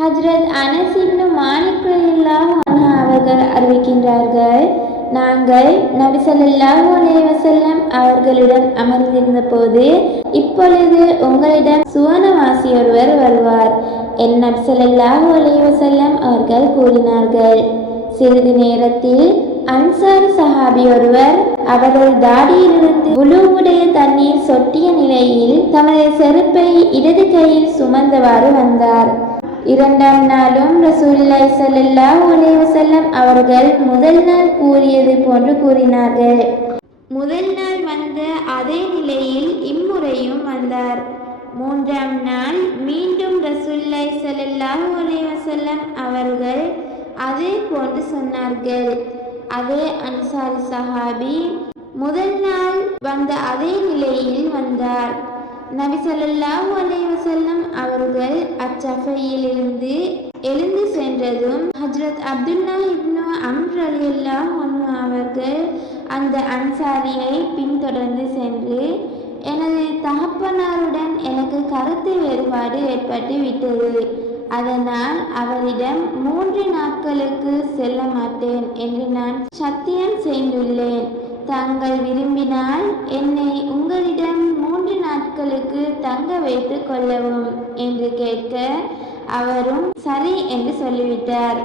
ஹஜ்ரத் அனஸ் இப்னு மாலிக் ரலியல்லாஹு அன்ஹு அவர்கள் அறிவிக்கின்றார்கள், நாங்கள் நபி ஸல்லல்லாஹு அலைஹி வஸல்லம் அவர்களிடம் அமர்ந்திருந்த போது, இப்பொழுது உங்களிடம் சுவனவாசி ஒருவர் வருவார் என் நபி ஸல்லல்லாஹு அலைஹி வஸல்லம் அவர்கள் கூறினார்கள். சிறிது நேரத்தில் அன்சாரி சஹாபி ஒருவர் அவரது தாடியிலிருந்து வுலூவுடைய தண்ணீர் சொட்டிய நிலையில் தமது செருப்பை இடது கையில் சுமந்தவாறு வந்தார். இரண்டாம் நாளும் ரசூலுல்லாஹி ஸல்லல்லாஹு அலைஹி வஸல்லம் அவர்கள் முதல் நாள் கூறியது போன்று கூறினார்கள். முதல் நாள் வந்த அதே நிலையில் இம்முறையும் வந்தார். மூன்றாம் நாள் மீண்டும் ரசூலுல்லாஹி ஸல்லல்லாஹு அலைஹி வஸல்லம் அவர்கள் அதே போன்று சொன்னார்கள். அதே அன்சாரி சஹாபி முதல் நாள் வந்த அதே நிலையில் வந்தார். நபி ஸல்லல்லாஹு அலைஹி வஸல்லம் அவர்கள் அச்சஃபையிலிருந்து எழுந்து சென்றதும் ஹஜ்ரத் அப்துல்லா இப்னு அம்ர் ரலியல்லாஹு அன்ஹு அவர்கள் அந்த அன்சாரியை பின்தொடர்ந்து சென்று, எனது தகப்பனாருடன் எனக்கு கருத்து வேறுபாடு ஏற்பட்டு விட்டது. அதனால் அவரிடம் 3 நாட்களுக்கு செல்ல மாட்டேன் என்று நான் சத்தியம் செய்துள்ளேன். தாங்கள் விரும்பினால் என்னை உங்களிடம் 3 நாட்களுக்கு தங்க வைத்துக் கொள்ளவும் என்று கேட்க, அவரும் சரி என்று சொல்லிவிட்டார்.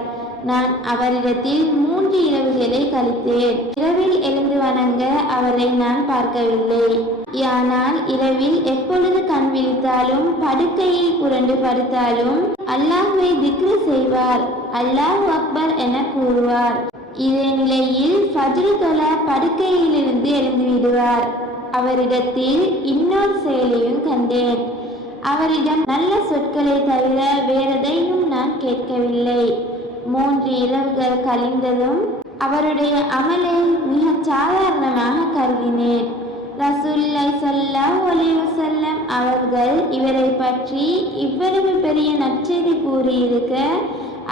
நான் அவரிடத்தில் 3 இரவுகளை கழித்தேன். இரவில் எழுந்து வணங்க அவரை நான் பார்க்கவில்லை. ஆனால் இரவில் எப்பொழுது கண் விழித்தாலும் படுக்கையில் புரண்டு படுத்தாலும் அல்லாஹ்வை திக்ரு செய்வார், அல்லாஹு அக்பர் என கூறுவார். இதே நிலையில் ஃபஜ்ர் தொழ படுக்கையிலிருந்து எழுந்து விடுவார். அவரிடத்தில் இன்னொரு செயலையும் கண்டேன். அவரிடம் நல்ல சொற்களை தவிர வேறெதையும் நான் கேட்கவில்லை. 3 இரவுகள் கழிந்ததும் அவருடைய அமலை மிகச் சாதாரணமாக கருதினேன். ரசூலுல்லாஹி ஸல்லல்லாஹு அலைஹி வஸல்லம் அவர்கள் இவரை பற்றி இவ்வளவு பெரிய நற்செய்தி கூறியிருக்க,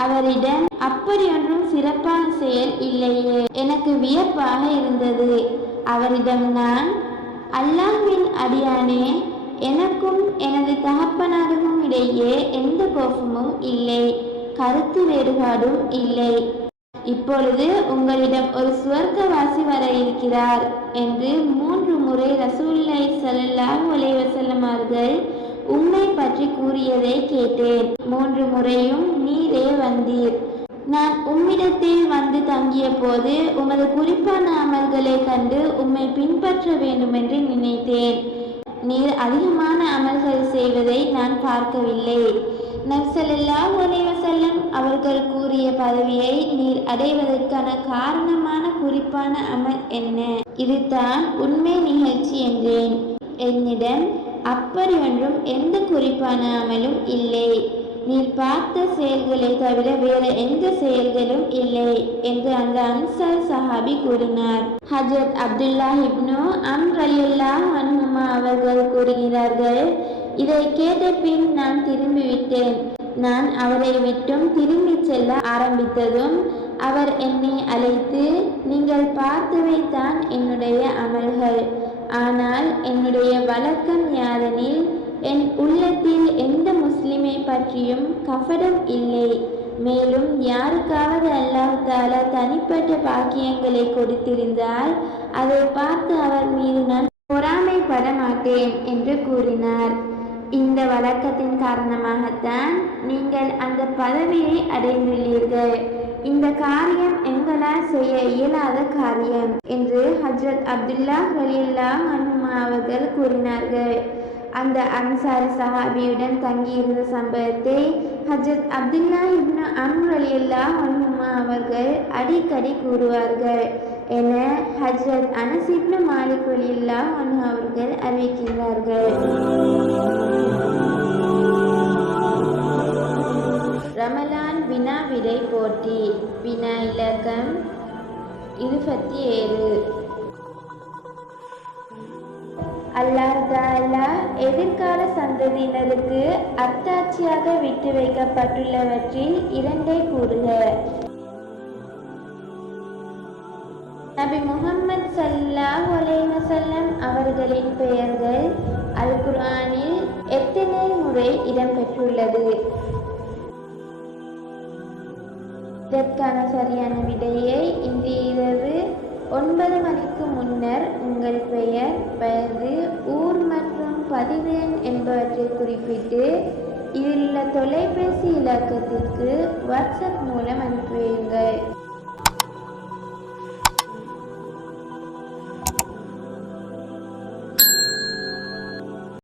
அவரிடம் அப்படி ஒன்றும் சிறப்பான செயல் இல்லையே, எனக்கு வியப்பாக இருந்தது. அவரிடம் நான், அல்லாஹ்வின் அடியானே, எனக்கும் எனது தகப்பனாருக்கும் இடையே எந்த கோபமும் இல்லை, கருத்து வேறுபாடும் இல்லை. இப்பொழுது உங்களிடம் ஒரு சுவர்க்கவாசி வர இருக்கிறார் என்று 3 முறை ரசூலுல்லாஹி ஸல்லல்லாஹு அலைஹி வஸல்லம் அவர்கள் உம்மை பற்றி கூறியதை கேட்டேன். 3 முறையும் நீரே வந்தீர். நான் உம்மிடத்தில் வந்து தங்கிய போது உமது குறிப்பான அமல்களை கண்டு உம்மை பின்பற்ற வேண்டுமென்று நினைத்தேன். நீர் அதிகமான அமல்கள் செய்வதை நான் பார்க்கவில்லை. நபி ஸல்லல்லாஹு அலைஹி வஸல்லம் அவர்கள் கூறிய பதவியை நீர் அடைவதற்கான காரணமான குறிப்பான அமல் என்ன? இதுதான் உண்மை நிகழ்ச்சி என்றேன். என்னிடம் அப்படி ஒன்றும் எந்த குறிப்பான அமலும் இல்லை. நீர் பார்த்த செயல்களை தவிர வேறு எந்த செயல்களும் இல்லை என்று அந்த அன்சார் சஹாபி கூறினார். ஹஜ்ரத் அப்துல்லா இப்னு அம்ர் ரலியல்லாஹு அன்ஹுமா அவர்கள் கூறுகிறார்கள், இதை கேட்ட பின் நான் திரும்பிவிட்டேன். நான் அவரை விட்டும் திரும்பி செல்ல ஆரம்பித்ததும் அவர் என்னை அழைத்து, நீங்கள் பார்த்தவை தான் என்னுடைய அமல்கள். ஆனால் என்னுடைய வழக்கம் யாதெனில், என் உள்ளத்தில் எந்த முஸ்லிமை பற்றியும் கபடம் இல்லை. மேலும் யாருக்காவது அல்லாஹ் தஆலா தனிப்பட்ட பாக்கியங்களை கொடுத்திருந்தால் அதை பார்த்து அவர் மீது நான் பொறாமைப்பட மாட்டேன் என்று கூறினார். இந்த வழக்கத்தின் காரணமாகத்தான் நீங்கள் அந்த பதவியை அடைந்துள்ளீர்கள். இந்த காரியம் எங்களால் செய்ய இயலாத காரியம் என்று ஹஜ்ரத் அப்துல்லா ரலியல்லாஹு அன்ஹு அவர்கள் கூறினார்கள். அந்த அன்சாரி சஹாபியுடன் தங்கியிருந்த சம்பவத்தை ஹஜ்ரத் அப்துல்லா இப்னு அம்ர் ரலியல்லாஹு அன்ஹு அவர்கள் அடிக்கடி கூறுவார்கள் என ஹஜ்ரத் அனஸ் இப்னு மாலிக் ரலியல்லாஹு அன்ஹு அவர்கள் அறிவிக்கிறார்கள். ரமலான் வினா விடை போட்டி. வினா இலக்கம் 27. அல்லாஹ் தஆலா எதிர்கால சந்ததியினருக்கு அத்தாட்சியாக விட்டு வைக்கப்பட்டுள்ளவற்றில் 2ஐ கூறுக. நபி முஹம்மது ஸல்லல்லாஹு அலைஹி வஸல்லம் அவர்களின் பெயர்கள் அல் குர்ஆனில் எத்தனை முறை இடம்பெற்றுள்ளது? இதற்கான சரியான விடையை இன்று இரவு 9 மணிக்கு முன்னர் உங்கள் பெயர், வயது, ஊர் மற்றும் பதிவு எண் என்பவற்றை குறிப்பிட்டு இதில் உள்ள தொலைபேசி இலக்கத்திற்கு வாட்ஸ்அப் மூலம் அனுப்பி வையுங்கள்.